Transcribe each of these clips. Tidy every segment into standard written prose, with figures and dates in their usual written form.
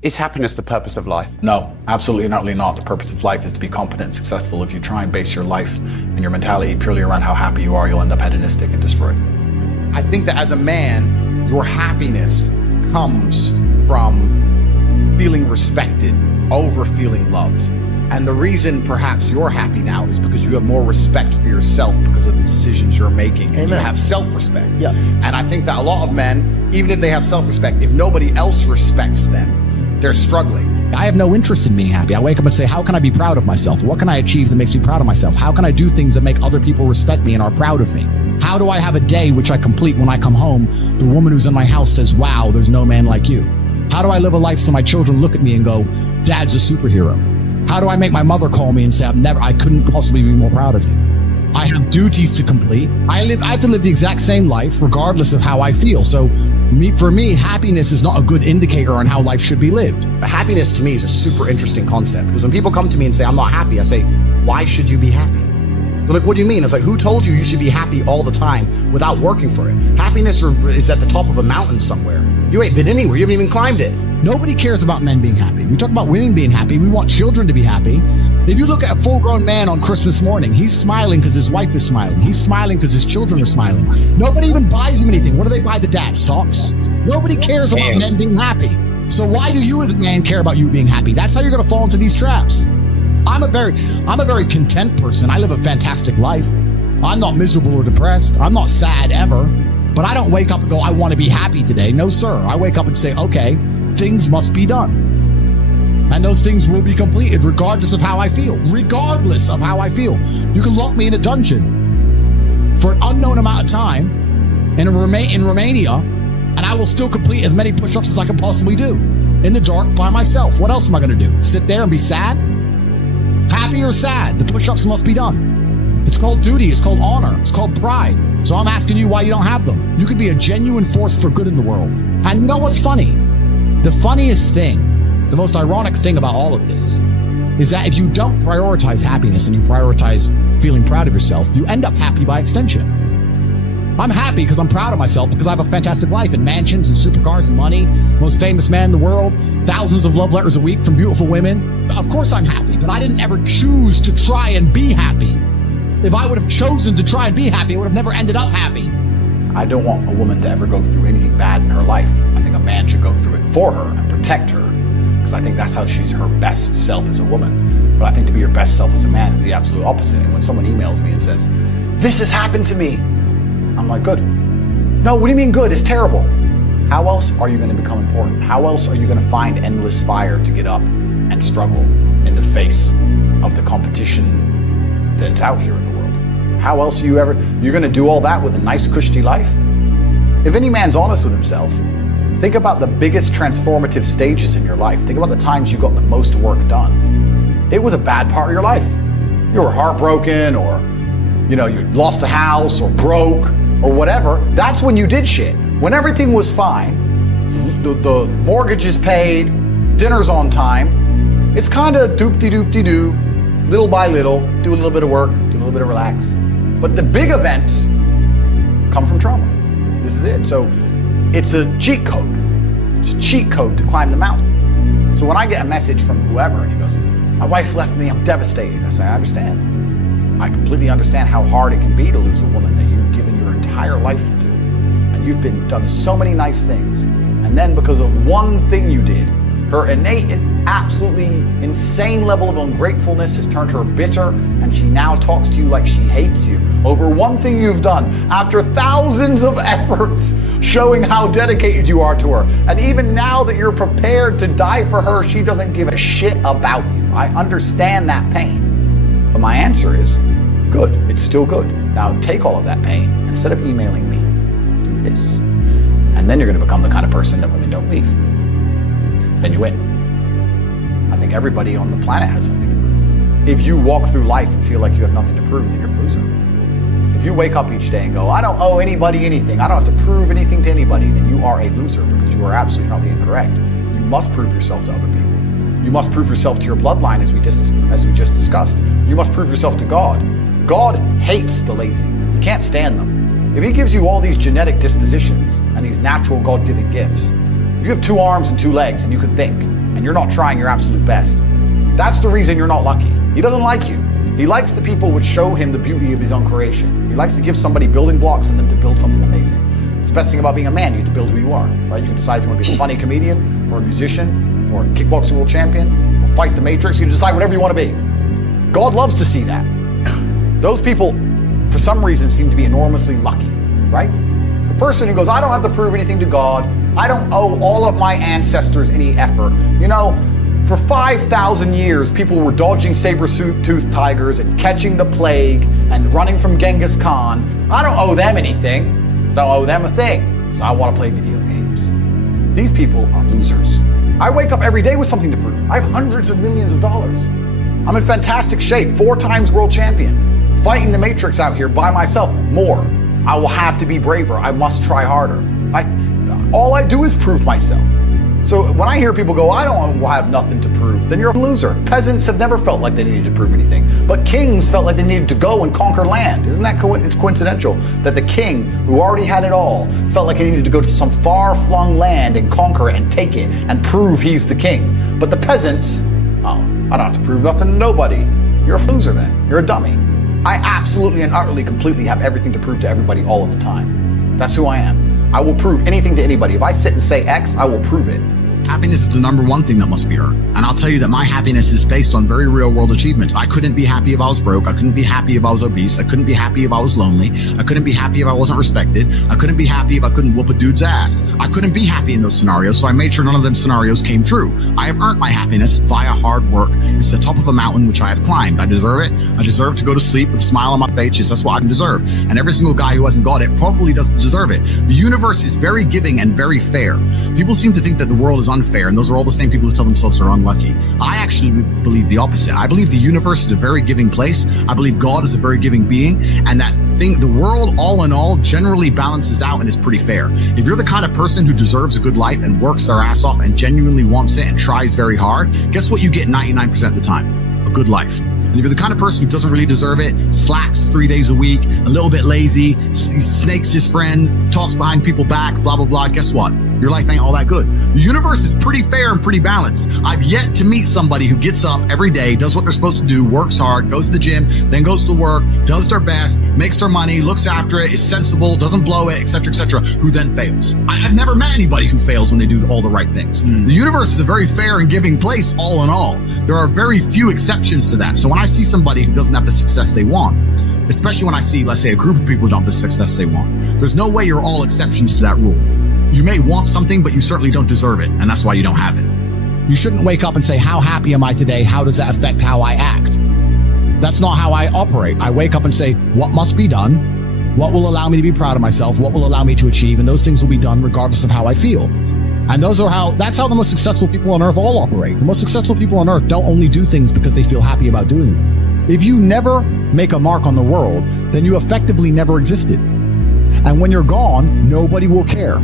Is happiness the purpose of life? No, absolutely and utterly not. The purpose of life is to be competent and successful. If you try and base your life and your mentality purely around how happy you are, you'll end up hedonistic and destroyed. I think that as a man, your happiness comes from feeling respected over feeling loved. And the reason perhaps you're happy now is because you have more respect for yourself because of the decisions you're making. And you have self-respect. Yeah. And I think that a lot of men, even if they have self-respect, if nobody else respects them, they're struggling. I have no interest in being happy. I wake up and say, how can I be proud of myself? What can I achieve that makes me proud of myself? How can I do things that make other people respect me and are proud of me? How do I have a day which I complete when I come home? The woman who's in my house says, wow, there's no man like you. How do I live a life so my children look at me and go, Dad's a superhero? How do I make my mother call me and say, I couldn't possibly be more proud of you? I have duties to complete. I have to live the exact same life regardless of how I feel. So for me, happiness is not a good indicator on how life should be lived. But happiness to me is a super interesting concept because when people come to me and say, I'm not happy, I say, why should you be happy? They're like, what do you mean? It's like, who told you you should be happy all the time without working for it? Happiness is at the top of a mountain somewhere. You ain't been anywhere. You haven't even climbed it. Nobody cares about men being happy. We talk about women being happy. We want children to be happy. If you look at a full-grown man on Christmas morning, he's smiling because his wife is smiling. He's smiling because his children are smiling. Nobody even buys him anything. What do they buy the dad? Socks? Nobody cares about men being happy. So why do you as a man care about you being happy? That's how you're going to fall into these traps. I'm a very content person. I live a fantastic life. I'm not miserable or depressed. I'm not sad ever. But I don't wake up and go, I want to be happy today. No, sir. I wake up and say, okay, things must be done. And those things will be completed regardless of how I feel. Regardless of how I feel. You can lock me in a dungeon for an unknown amount of time in Romania, and I will still complete as many push-ups as I can possibly do in the dark by myself. What else am I going to do? Sit there and be sad? Happy or sad? The push-ups must be done. It's called duty. It's called honor. It's called pride. So I'm asking you why you don't have them. You could be a genuine force for good in the world. And you know what's funny? The funniest thing, the most ironic thing about all of this is that if you don't prioritize happiness and you prioritize feeling proud of yourself, you end up happy by extension. I'm happy because I'm proud of myself because I have a fantastic life and mansions and supercars and money, most famous man in the world, thousands of love letters a week from beautiful women. Of course I'm happy, but I didn't ever choose to try and be happy. If I would have chosen to try and be happy, I would have never ended up happy. I don't want a woman to ever go through anything bad in her life. I think a man should go through it for her and protect her because I think that's how she's her best self as a woman. But I think to be your best self as a man is the absolute opposite. And when someone emails me and says, this has happened to me, I'm like, good. No, what do you mean good? It's terrible. How else are you going to become important? How else are you going to find endless fire to get up and struggle in the face of the competition that's out here in the world? How else are you're going to do all that with a nice cushy life? If any man's honest with himself, think about the biggest transformative stages in your life. Think about the times you got the most work done. It was a bad part of your life. You were heartbroken, or you lost a house, or broke, or whatever. That's when you did shit. When everything was fine, the mortgage is paid, dinner's on time, it's kind of doop-de-doop-de-doo, little by little, do a little bit of work, do a little bit of relax. But the big events come from trauma. This is it. So it's a cheat code. It's a cheat code to climb the mountain. So when I get a message from whoever and he goes, my wife left me, I'm devastated. I say, I understand. I completely understand how hard it can be to lose a woman that you've given your entire life to. And you've done so many nice things. And then because of one thing you did, her innate and absolutely insane level of ungratefulness has turned her bitter, and she now talks to you like she hates you over one thing you've done after thousands of efforts showing how dedicated you are to her. And even now that you're prepared to die for her, she doesn't give a shit about you. I understand that pain. But my answer is, good, it's still good. Now take all of that pain, and instead of emailing me, do this. And then you're gonna become the kind of person that women don't leave. Then you win. I think everybody on the planet has something to prove. If you walk through life and feel like you have nothing to prove, then you're a loser. If you wake up each day and go, I don't owe anybody anything, I don't have to prove anything to anybody, then you are a loser because you are absolutely not being correct. You must prove yourself to other people. You must prove yourself to your bloodline, as we just discussed. You must prove yourself to God. God hates the lazy. He can't stand them. If he gives you all these genetic dispositions and these natural God-given gifts, if you have 2 arms and 2 legs and you can think, and you're not trying your absolute best, that's the reason you're not lucky. He doesn't like you. He likes the people which show him the beauty of his own creation. He likes to give somebody building blocks and them to build something amazing. It's the best thing about being a man. You get to build who you are, right? You can decide if you want to be a funny comedian or a musician or a kickboxing world champion or fight the Matrix. You can decide whatever you want to be. God loves to see that. Those people, for some reason, seem to be enormously lucky, right? The person who goes, I don't have to prove anything to God. I don't owe all of my ancestors any effort. You know, for 5,000 years, people were dodging saber-toothed tigers and catching the plague and running from Genghis Khan. I don't owe them anything. Don't owe them a thing, because I want to play video games. These people are losers. I wake up every day with something to prove. I have hundreds of millions of dollars. I'm in fantastic shape, 4 times world champion, fighting the Matrix out here by myself. More. I will have to be braver. I must try harder. All I do is prove myself. So when I hear people go, I don't have nothing to prove, then you're a loser. Peasants have never felt like they needed to prove anything, but kings felt like they needed to go and conquer land. Isn't that it's coincidental that the king, who already had it all, felt like he needed to go to some far-flung land and conquer it and take it and prove he's the king. But the peasants, oh, I don't have to prove nothing to nobody. You're a loser then. You're a dummy. I absolutely and utterly, completely have everything to prove to everybody all of the time. That's who I am. I will prove anything to anybody. If I sit and say X, I will prove it. Happiness is the number one thing that must be earned. And I'll tell you that my happiness is based on very real world achievements. I couldn't be happy if I was broke. I couldn't be happy if I was obese. I couldn't be happy if I was lonely. I couldn't be happy if I wasn't respected. I couldn't be happy if I couldn't whoop a dude's ass. I couldn't be happy in those scenarios, so I made sure none of them scenarios came true. I have earned my happiness via hard work. It's the top of a mountain which I have climbed. I deserve it. I deserve to go to sleep with a smile on my face. Yes, that's what I deserve. And every single guy who hasn't got it probably doesn't deserve it. The universe is very giving and very fair. People seem to think that the world is unfair, and those are all the same people who tell themselves they're unlucky. I actually believe the opposite. I believe the universe is a very giving place. I believe God is a very giving being, and that thing, the world, all in all, generally balances out and is pretty fair. If you're the kind of person who deserves a good life and works their ass off and genuinely wants it and tries very hard, guess what you get 99% of the time? A good life. And if you're the kind of person who doesn't really deserve it, slacks 3 days a week, a little bit lazy, snakes his friends, talks behind people's back, blah, blah, blah, guess what? Your life ain't all that good. The universe is pretty fair and pretty balanced. I've yet to meet somebody who gets up every day, does what they're supposed to do, works hard, goes to the gym, then goes to work, does their best, makes their money, looks after it, is sensible, doesn't blow it, etc., who then fails. I've never met anybody who fails when they do all the right things. The universe is a very fair and giving place, all in all. There are very few exceptions to that. So when I see somebody who doesn't have the success they want, especially when I see, let's say, a group of people who don't have the success they want, there's no way you're all exceptions to that rule. You may want something, but you certainly don't deserve it, and that's why you don't have it. You shouldn't wake up and say, how happy am I today? How does that affect how I act? That's not how I operate. I wake up and say, what must be done? What will allow me to be proud of myself? What will allow me to achieve? And those things will be done regardless of how I feel. And that's how the most successful people on earth all operate. The most successful people on earth don't only do things because they feel happy about doing them. If you never make a mark on the world, then you effectively never existed. And when you're gone, nobody will care.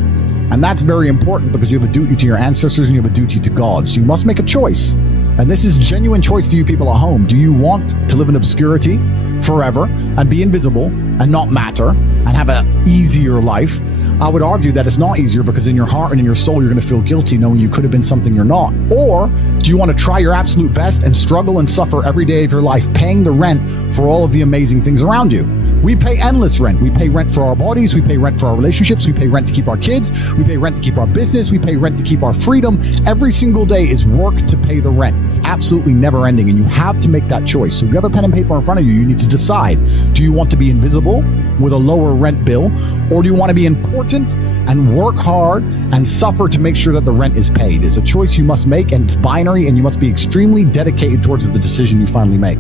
And that's very important because you have a duty to your ancestors and you have a duty to God. So you must make a choice. And this is genuine choice for you people at home. Do you want to live in obscurity forever and be invisible and not matter and have an easier life? I would argue that it's not easier because in your heart and in your soul, you're going to feel guilty knowing you could have been something you're not. Or do you want to try your absolute best and struggle and suffer every day of your life, paying the rent for all of the amazing things around you? We pay endless rent. We pay rent for our bodies. We pay rent for our relationships. We pay rent to keep our kids. We pay rent to keep our business. We pay rent to keep our freedom. Every single day is work to pay the rent. It's absolutely never ending, and you have to make that choice. So if you have a pen and paper in front of you, you need to decide, do you want to be invisible with a lower rent bill, or do you want to be important and work hard and suffer to make sure that the rent is paid? It's a choice you must make, and it's binary, and you must be extremely dedicated towards the decision you finally make.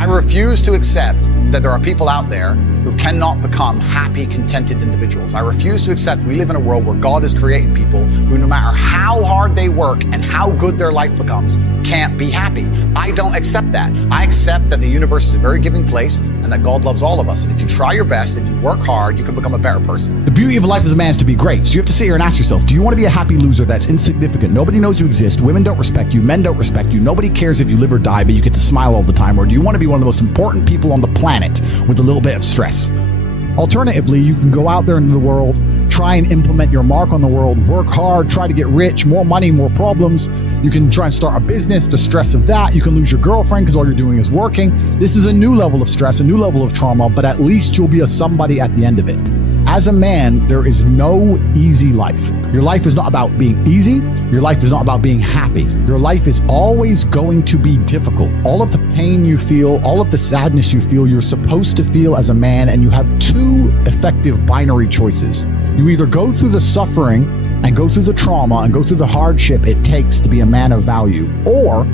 I refuse to accept that there are people out there who cannot become happy, contented individuals. I refuse to accept we live in a world where God has created people who, no matter how hard they work and how good their life becomes, can't be happy. I don't accept that. I accept that the universe is a very giving place and that God loves all of us. And if you try your best and you work hard, you can become a better person. The beauty of life as a man is to be great. So you have to sit here and ask yourself, do you want to be a happy loser that's insignificant? Nobody knows you exist. Women don't respect you. Men don't respect you. Nobody cares if you live or die, but you get to smile all the time. Or do you want to be one of the most important people on the planet with a little bit of stress? Alternatively, you can go out there into the world, try and implement your mark on the world, work hard, try to get rich, more money, more problems. You can try and start a business, the stress of that. You can lose your girlfriend because all you're doing is working. This is a new level of stress, a new level of trauma, but at least you'll be a somebody at the end of it. As a man, there is no easy life. Your life is not about being easy. Your life is not about being happy. Your life is always going to be difficult. All of the pain you feel, all of the sadness you feel, you're supposed to feel as a man, and you have two effective binary choices. You either go through the suffering and go through the trauma and go through the hardship it takes to be a man of value, or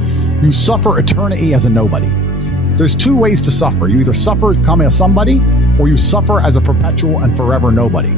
you suffer eternity as a nobody. There's two ways to suffer. You either suffer as becoming a somebody, or you suffer as a perpetual and forever nobody.